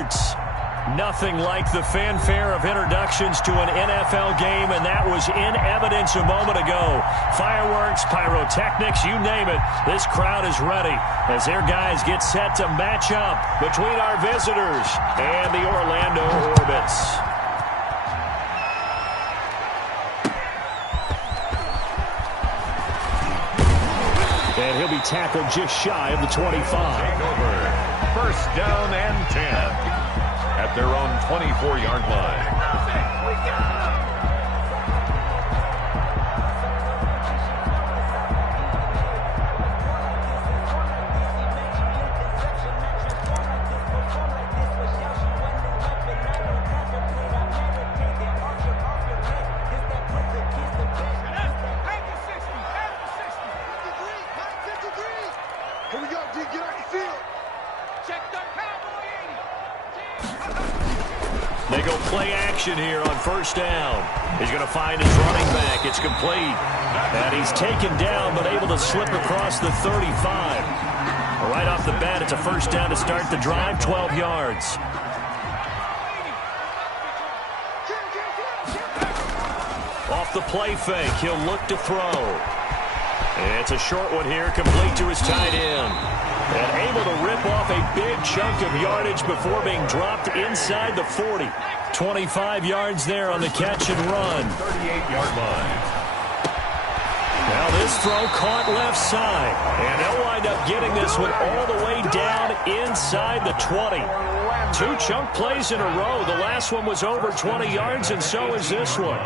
yards. Nothing like the fanfare of introductions to an NFL game, and that was in evidence a moment ago. Fireworks, pyrotechnics, you name it. This crowd is ready as their guys get set to match up between our visitors and the Orlando Orbits. And he'll be tackled just shy of the 25. Over. First down and 10. At their own 24-yard line. Here we go, D. Get out the field. Check the Cowboy. They go play action here on first down. He's going to find his running back. It's complete. And he's taken down but able to slip across the 35. Right off the bat, it's a first down to start the drive, 12 yards. Off the play fake, he'll look to throw. It's a short one here, complete to his tight end. And able to rip off a big chunk of yardage before being dropped inside the 40. 25 yards there on the catch and run. 38-yard line. Now this throw caught left side. And they'll wind up getting this one all the way down inside the 20. Two chunk plays in a row. The last one was over 20 yards, and so is this one.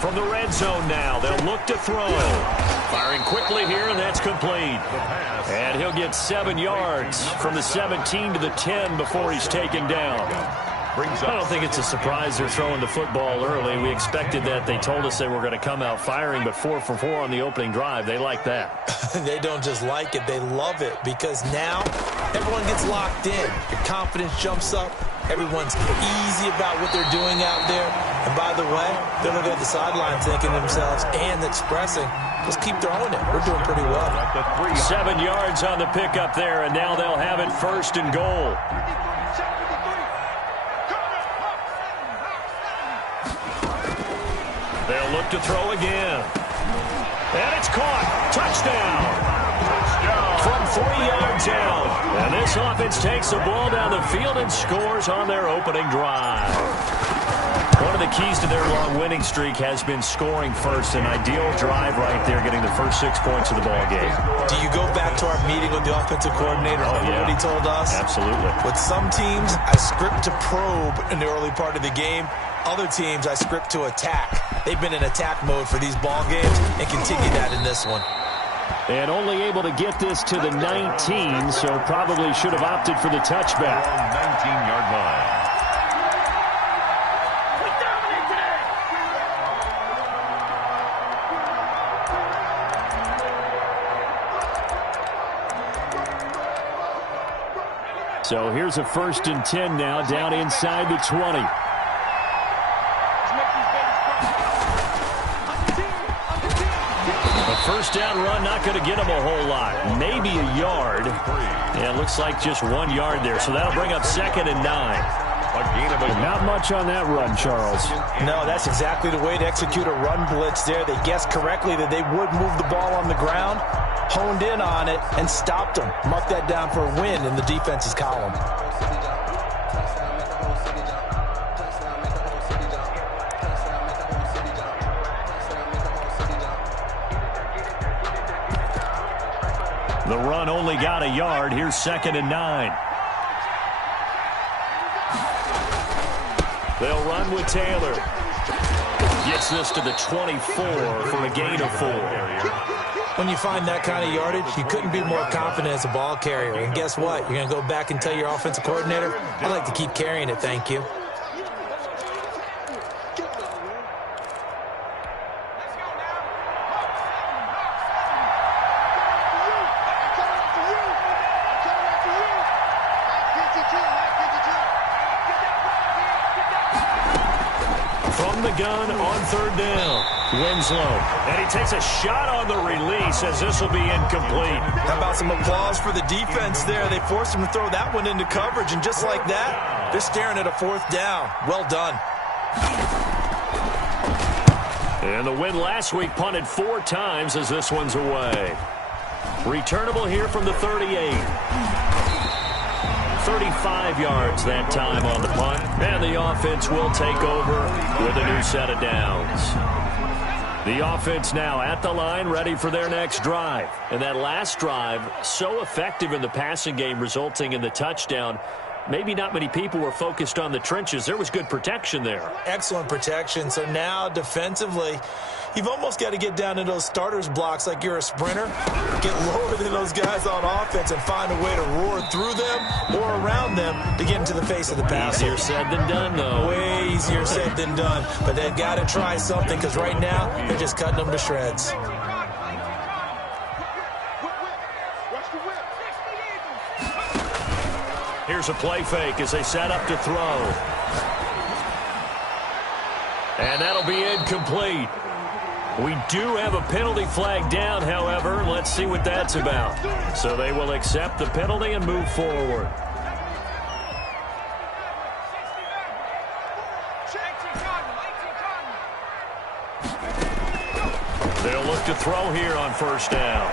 From the red zone now, they'll look to throw. Firing quickly here, and that's complete. And he'll get 7 yards from the 17 to the 10 before he's taken down. I don't think it's a surprise they're throwing the football early. We expected that. They told us they were going to come out firing, but 4 for 4 on the opening drive. They like that. They don't just like it, they love it, because now everyone gets locked in. Your confidence jumps up. Everyone's easy about what they're doing out there. And by the way, they're looking at the sideline thinking to themselves and expressing, just keep throwing it. We're doing pretty well. 7 yards on the pickup there, and now they'll have it first and goal. They'll look to throw again. And it's caught. Touchdown. From 3 yards out. And this offense takes the ball down the field and scores on their opening drive. One of the keys to their long winning streak has been scoring first. An ideal drive right there, getting the first 6 points of the ball game. Do you go back to our meeting with the offensive coordinator? Yeah. What he told us? Absolutely. With some teams, I script to probe in the early part of the game. Other teams, I script to attack. They've been in attack mode for these ball games and continue that in this one. And only able to get this to the 19, so probably should have opted for the touchback. 19-yard line. So here's a 1st and 10 now, down inside the 20. First down run, not going to get him a whole lot. Maybe a yard. Yeah, it looks like just 1 yard there. So that'll bring up 2nd and 9. Not much on that run, Charles. No, that's exactly the way to execute a run blitz there. They guessed correctly that they would move the ball on the ground, honed in on it, and stopped them. Mark that down for a win in the defense's column. The run only got a yard. Here's 2nd and 9. They'll run with Taylor. Gets this to the 24 for a gain of 4. When you find that kind of yardage, you couldn't be more confident as a ball carrier. And guess what? You're going to go back and tell your offensive coordinator, I'd like to keep carrying it, thank you. the gun on third down. Winslow. And he takes a shot on the release as this will be incomplete. How about some applause for the defense there? They forced him to throw that one into coverage, and just like that, they're staring at a fourth down. Well done. And the win last week punted 4 times as this one's away. Returnable here from the 38. 35 yards that time on the punt. And the offense will take over with a new set of downs. The offense now at the line, ready for their next drive. And that last drive, so effective in the passing game, resulting in the touchdown. Maybe not many people were focused on the trenches. There was good protection there. Excellent protection. So now defensively, you've almost got to get down into those starters blocks like you're a sprinter. Get lower than those guys on offense and find a way to roar through them or around them to get into the face of the passer. Easier said than done, though. Way easier said than done. But they've got to try something because right now they're just cutting them to shreds. Here's a play fake as they set up to throw. And that'll be incomplete. We do have a penalty flag down, however. Let's see what that's about. So they will accept the penalty and move forward. They'll look to throw here on first down.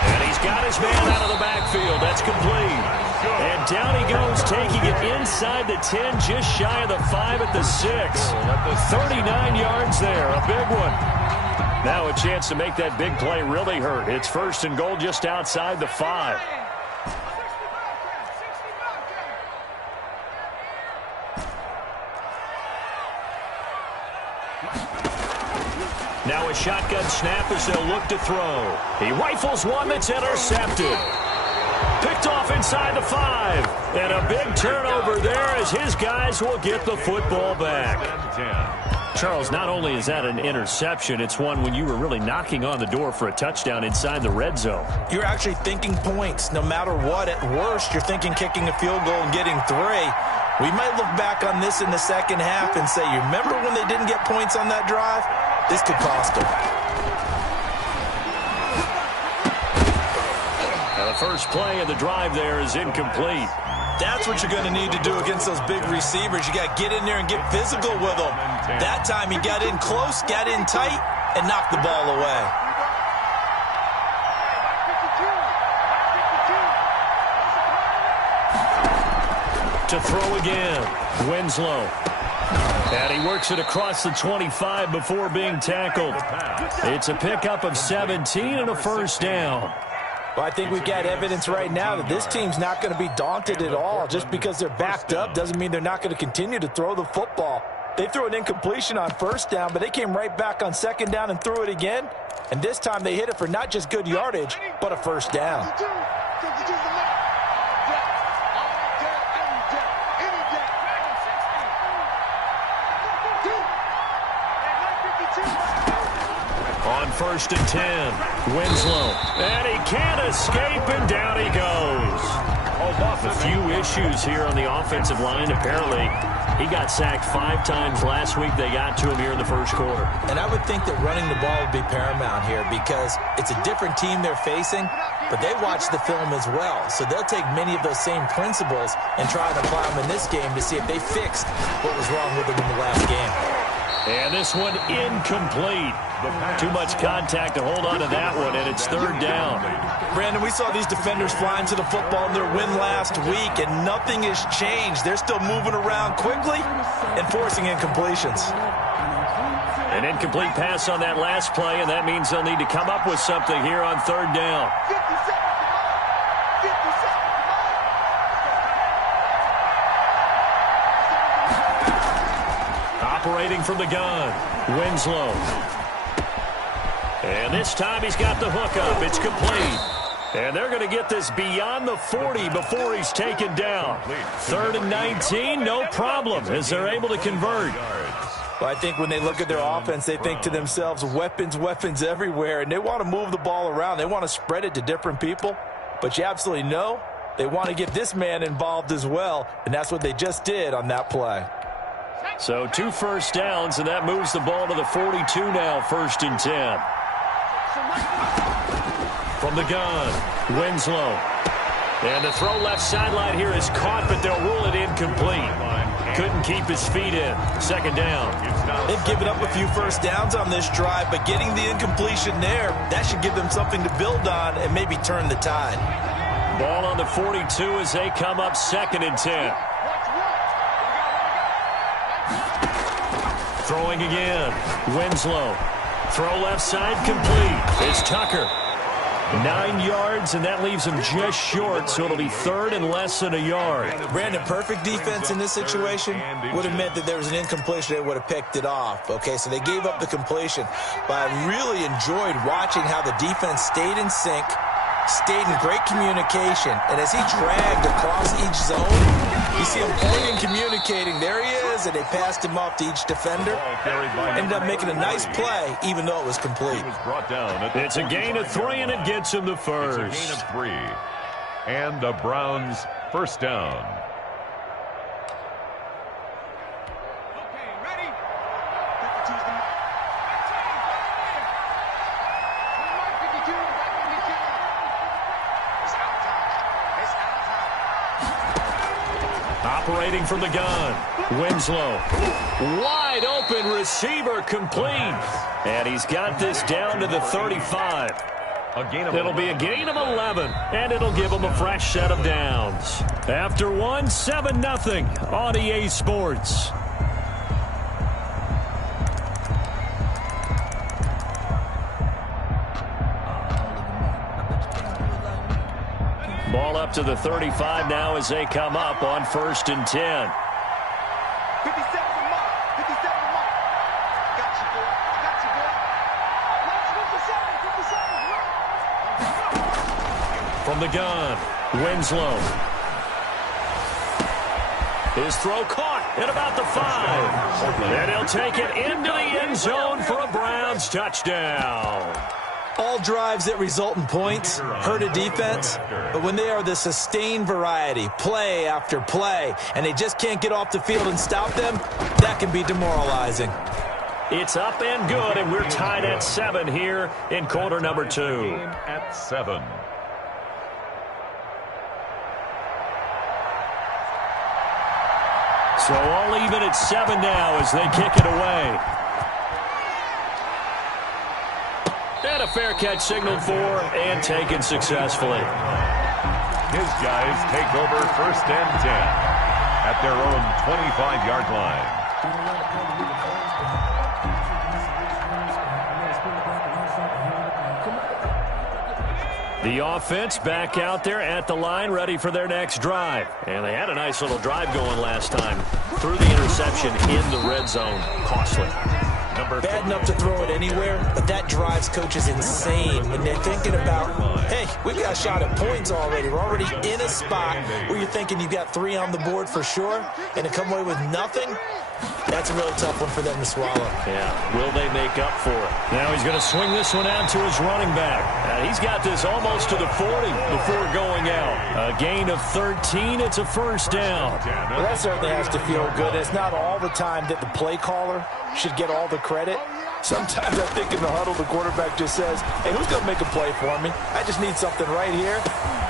And he's got his man out of the backfield. That's complete. And down he goes, taking it inside the 10, just shy of the 5 at the 6. 39 yards there, a big one. Now a chance to make that big play really hurt. It's first and goal just outside the 5. Now a shotgun snap as they'll look to throw. He rifles one that's intercepted. Picked off inside the 5. And a big turnover there as his guys will get the football back. Charles, not only is that an interception, it's one when you were really knocking on the door for a touchdown inside the red zone. You're actually thinking points no matter what. At worst, you're thinking kicking a field goal and getting 3. We might look back on this in the second half and say, you remember when they didn't get points on that drive? This could cost them. Now the first play of the drive there is incomplete. That's what you're going to need to do against those big receivers. You got to get in there and get physical with them. That time he got in close, got in tight, and knocked the ball away. To throw again, Winslow. And he works it across the 25 before being tackled. It's a pickup of 17 and a first down. Well, I think we've got evidence right now that this team's not going to be daunted at all. Just because they're backed up doesn't mean they're not going to continue to throw the football. They threw an incompletion on first down, but they came right back on second down and threw it again. And this time they hit it for not just good yardage, but a first down. On first and 10, Winslow. And he can't escape, and down he goes. A few issues here on the offensive line. Apparently, he got sacked 5 times last week. They got to him here in the first quarter. And I would think that running the ball would be paramount here because it's a different team they're facing, but they watch the film as well. So they'll take many of those same principles and try to apply them in this game to see if they fixed what was wrong with them in the last game. And this one incomplete. Too much contact to hold on to that one, and it's third down. Brandon, we saw these defenders flying to the football in their win last week, and nothing has changed. They're still moving around quickly and forcing incompletions. An incomplete pass on that last play, and that means they'll need to come up with something here on third down. Operating from the gun, Winslow. And this time he's got the hook up. It's complete. And they're going to get this beyond the 40 before he's taken down. 3rd and 19, no problem, as they're able to convert. Well, I think when they look at their offense, they think to themselves, weapons, weapons everywhere, and they want to move the ball around. They want to spread it to different people. But you absolutely know they want to get this man involved as well, and that's what they just did on that play. So 2 first downs, and that moves the ball to the 42 now, 1st and 10. From the gun, Winslow. And the throw left sideline here is caught, but they'll rule it incomplete. Couldn't keep his feet in. 2nd down. They've given up a few first downs on this drive, but getting the incompletion there, that should give them something to build on and maybe turn the tide. Ball on the 42 as they come up 2nd and 10. Throwing again. Winslow. Throw left side complete. It's Tucker. 9 yards, and that leaves him just short, so it'll be 3rd and less than a yard. Brandon, perfect defense in this situation would have meant that there was an incompletion. They would have picked it off. Okay, so they gave up the completion. But I really enjoyed watching how the defense stayed in sync, stayed in great communication, and as he dragged across each zone, you see him pointing and communicating. There he is, and they passed him off to each defender. Ended up making a nice play, even though it was complete. It's a gain of 3, and it gets him the first. It's a gain of 3. And the Browns' 1st down. Operating from the gun, Winslow. Wide open receiver complete. And he's got this down to the 35. It'll be a gain of 11, and it'll give him a fresh set of downs. After 1, 7-0 on EA Sports. Ball up to the 35 now as they come up on 1st and 10. 57 to mark. 57 to mark. Got you, boy. Got you, boy. Let's 57. From the gun, Winslow. His throw caught at about the 5. And he'll take it into the end zone for a Browns touchdown. All drives that result in points hurt a defense, but when they are the sustained variety, play after play, and they just can't get off the field and stop them, that can be demoralizing. It's up and good, and we're tied at 7 here in quarter number 2. At 7. So all even at 7 now as they kick it away. And a fair catch signaled for and taken successfully. His guys take over 1st and 10 at their own 25-yard line. The offense back out there at the line, ready for their next drive. And they had a nice little drive going last time. Threw the interception in the red zone. Costly. Bad enough to throw it anywhere, but that drives coaches insane when they're thinking about, hey, we've got a shot at points already. We're already in a spot where you're thinking you've got 3 on the board for sure, and to come away with nothing, that's a really tough one for them to swallow. Yeah, will they make up for it? Now he's going to swing this one out to his running back. He's got this almost to the 40 before going out. A gain of 13, it's a 1st down. Well, that certainly has to feel good. It's not all the time that the play caller should get all the credit. Sometimes I think in the huddle, the quarterback just says, hey, who's going to make a play for me? I just need something right here.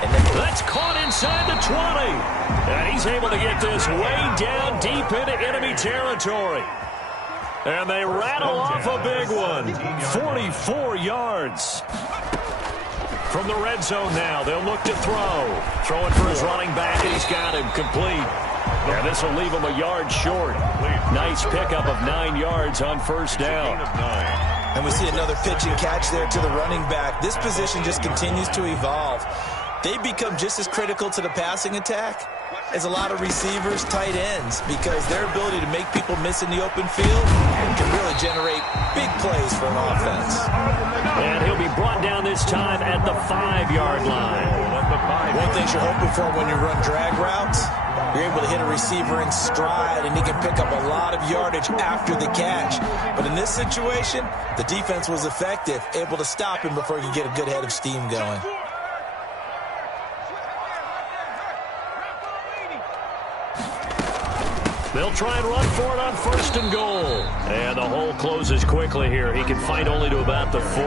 And then that's caught inside the 20. And he's able to get this way down deep into enemy territory. And they rattle off a big one. 44 yards. From the red zone now, they'll look to throw. Throwing for his running back, and he's got him complete. And this will leave him a yard short. Nice pickup of 9 yards on 1st down. And we see another pitch and catch there to the running back. This position just continues to evolve. They become just as critical to the passing attack as a lot of receivers, tight ends, because their ability to make people miss in the open field can really generate big plays for an offense. And he'll be brought down this time at the 5-yard line. One thing you're hoping for when you run drag routes, you're able to hit a receiver in stride, and he can pick up a lot of yardage after the catch. But in this situation, the defense was effective, able to stop him before he could get a good head of steam going. They'll try and run for it on 1st and goal. And the hole closes quickly here. He can fight only to about the 4.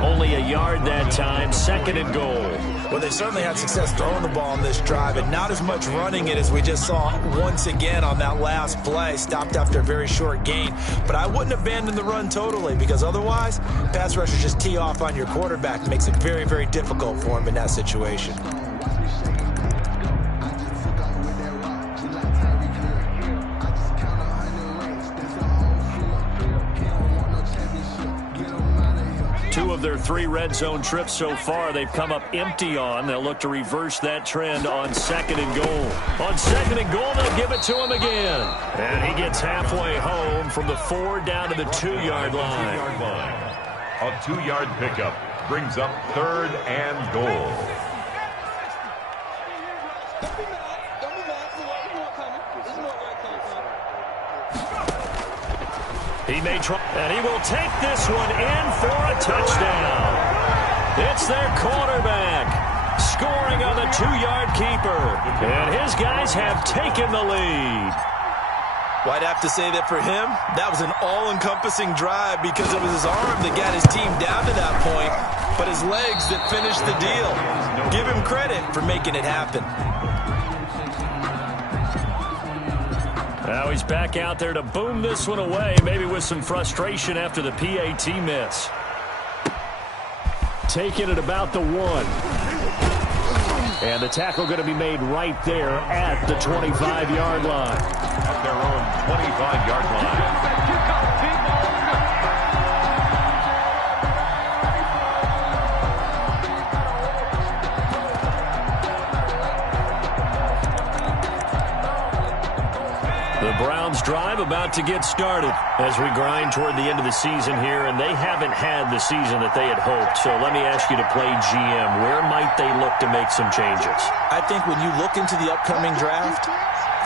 Only a yard that time, 2nd and goal. Well, they certainly had success throwing the ball on this drive, and not as much running it as we just saw once again on that last play. Stopped after a very short gain. But I wouldn't abandon the run totally, because otherwise, pass rushers just tee off on your quarterback. It makes it very, very difficult for him in that situation. Two of their 3 red zone trips so far, they've come up empty on. They'll look to reverse that trend on 2nd and goal. On 2nd and goal, they'll give it to him again. And he gets halfway home from the 4 down to the 2-yard line. A 2-yard pickup brings up 3rd and goal. He may try, and he will take this one in for a touchdown. It's their quarterback scoring on the 2-yard keeper. And his guys have taken the lead. Well, I'd have to say that for him, that was an all-encompassing drive because it was his arm that got his team down to that point, but his legs that finished the deal. Give him credit for making it happen. Now he's back out there to boom this one away, maybe with some frustration after the PAT miss. Taking it about the 1. And the tackle going to be made right there at the 25-yard line. At their own 25-yard line. The Browns drive about to get started as we grind toward the end of the season here, and they haven't had the season that they had hoped. So let me ask you to play GM. Where might they look to make some changes? I think when you look into the upcoming draft,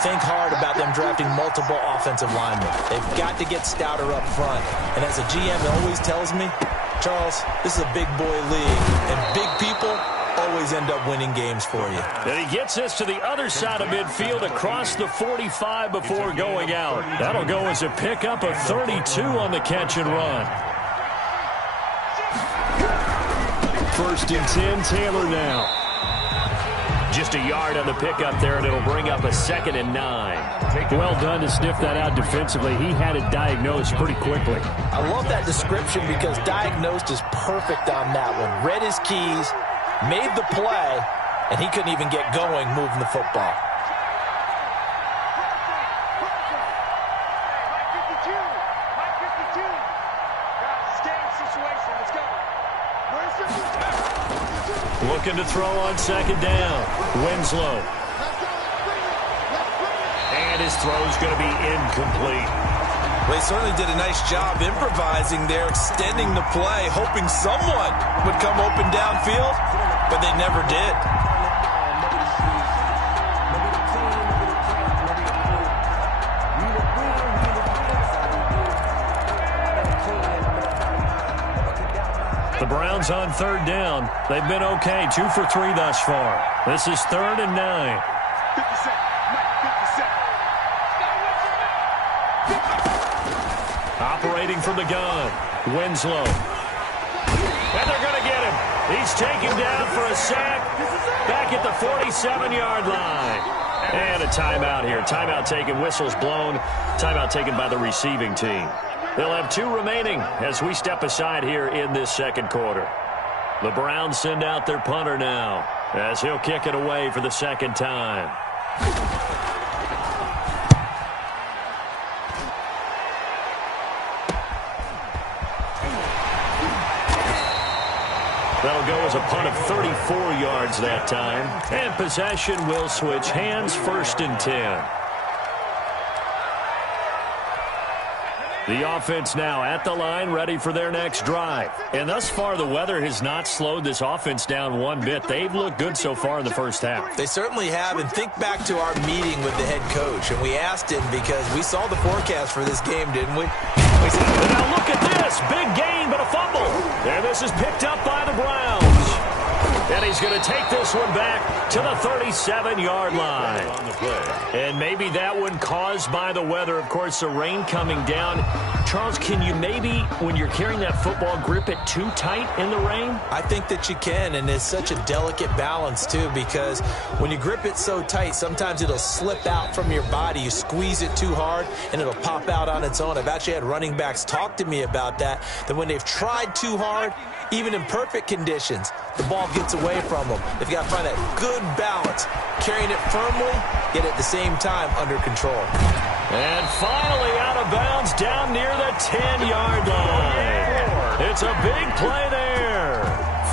think hard about them drafting multiple offensive linemen. They've got to get stouter up front. And as a GM always tells me, Charles, this is a big boy league, and big people always end up winning games for you. And he gets us to the other side of midfield across the 45 before going out. That'll go as a pickup of 32 on the catch and run. 1st and 10, Taylor now. Just a yard on the pickup there, and it'll bring up a 2nd and 9. Well done to sniff that out defensively. He had it diagnosed pretty quickly. I love that description because diagnosed is perfect on that one. Read his keys, made the play, and he couldn't even get going moving the football. Looking to throw on 2nd down. Winslow. And his throw's going to be incomplete. They certainly did a nice job improvising there, extending the play, hoping someone would come open downfield, but they never did. The Browns on 3rd down. They've been okay, 2 for 3 thus far. This is 3rd and 9. 57. Operating from the gun, Winslow. And they're going to get him. He's taken down for a sack back at the 47-yard line. And a timeout here. Timeout taken, whistles blown. Timeout taken by the receiving team. They'll have 2 remaining as we step aside here in this 2nd quarter. The Browns send out their punter now as he'll kick it away for the 2nd time. That'll go as a punt of 34 yards that time. And possession will switch hands, 1st and 10. The offense now at the line, ready for their next drive. And thus far, the weather has not slowed this offense down one bit. They've looked good so far in the first half. They certainly have. And think back to our meeting with the head coach. And we asked him because we saw the forecast for this game, didn't we? We said, now look at this. Big gain, but a fumble. And this is picked up by the Browns. And he he's going to take this one back to the 37-yard line. And maybe that one caused by the weather. Of course, the rain coming down. Charles, can you maybe, when you're carrying that football, grip it too tight in the rain? I think that you can, and it's such a delicate balance, too, because when you grip it so tight, sometimes it'll slip out from your body. You squeeze it too hard, and it'll pop out on its own. I've actually had running backs talk to me about that when they've tried too hard, even in perfect conditions, the ball gets away from them. They've got to find that good balance, carrying it firmly, yet at the same time under control. And finally out of bounds down near the 10-yard line. It's a big play there.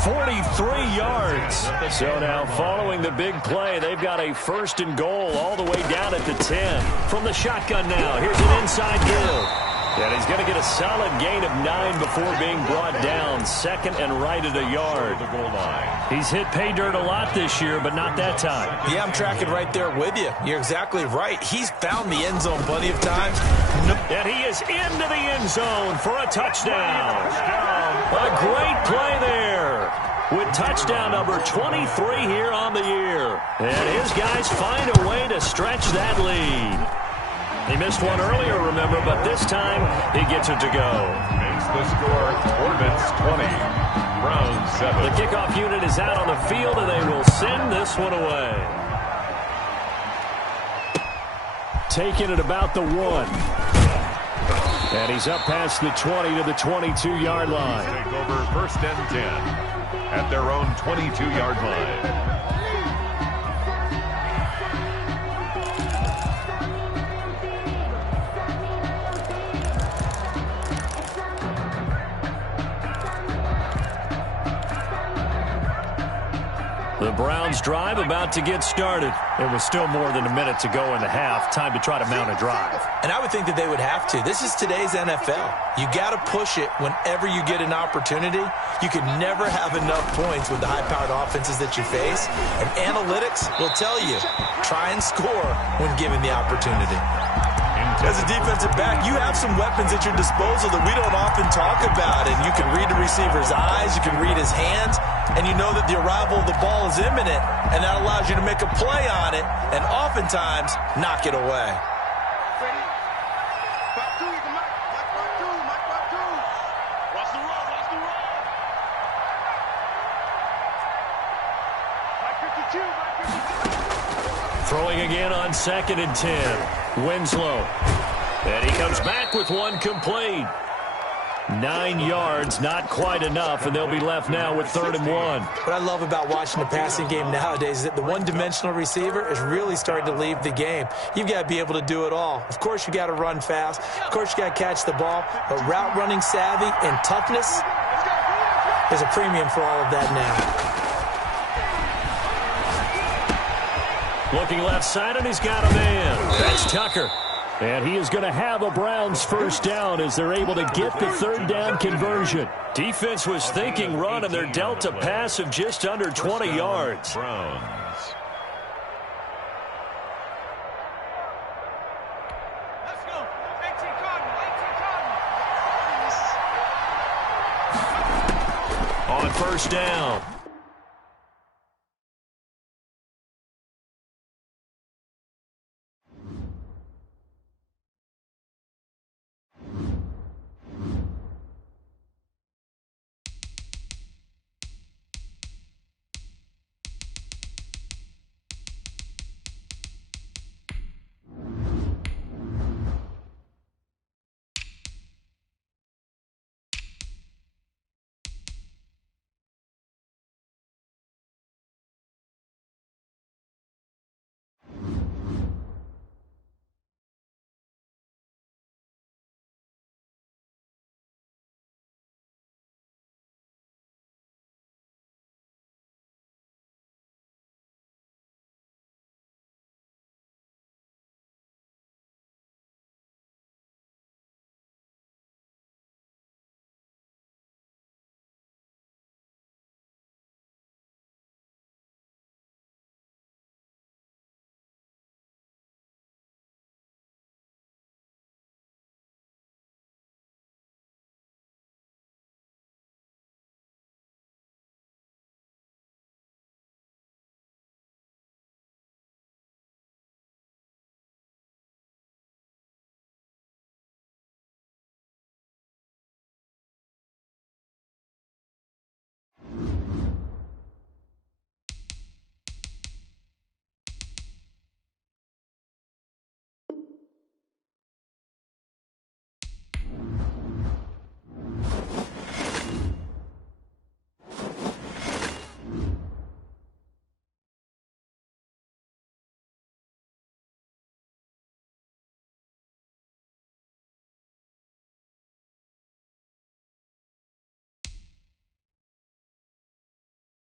43 yards. So now following the big play, they've got a first and goal all the way down at the 10. From the shotgun now, here's an inside give. And he's going to get a solid gain of 9 before being brought down. Second and right at a yard. He's hit pay dirt a lot this year, but not that time. Yeah, I'm tracking right there with you. You're exactly right. He's found the end zone plenty of times. And he is into the end zone for a touchdown. A great play there, with touchdown number 23 here on the year. And his guys find a way to stretch that lead. He missed one earlier, remember, but this time he gets it to go. Makes the score, Hornets 20, Browns 7. The kickoff unit is out on the field, and they will send this one away. Taking it about the 1. And he's up past the 20 to the 22-yard line. Take over first and 10 at their own 22-yard line. The Browns drive about to get started. It was still more than a minute to go in the half. Time to try to mount a drive. And I would think that they would have to. This is today's NFL. You got to push it whenever you get an opportunity. You can never have enough points with the high-powered offenses that you face. And analytics will tell you, try and score when given the opportunity. As a defensive back, you have some weapons at your disposal that we don't often talk about. And you can read the receiver's eyes, you can read his hands, and you know that the arrival of the ball is imminent, and that allows you to make a play on it and oftentimes knock it away. Throwing again on 2nd and 10. Winslow. And he comes back with one complete. 9 yards, not quite enough, and they'll be left now with 3rd and 1. What I love about watching the passing game nowadays is that the one-dimensional receiver is really starting to leave the game. You've got to be able to do it all. Of course, you got to run fast. Of course, you got to catch the ball. But route running savvy and toughness, there's a premium for all of that now. Looking left side, and he's got a man. That's Tucker. And he is going to have a Browns first down as they're able to get the 3rd down conversion. Defense was thinking run, and they're dealt a pass of just under 20 yards. Browns. Let's go. 18 Cardinal. On first down.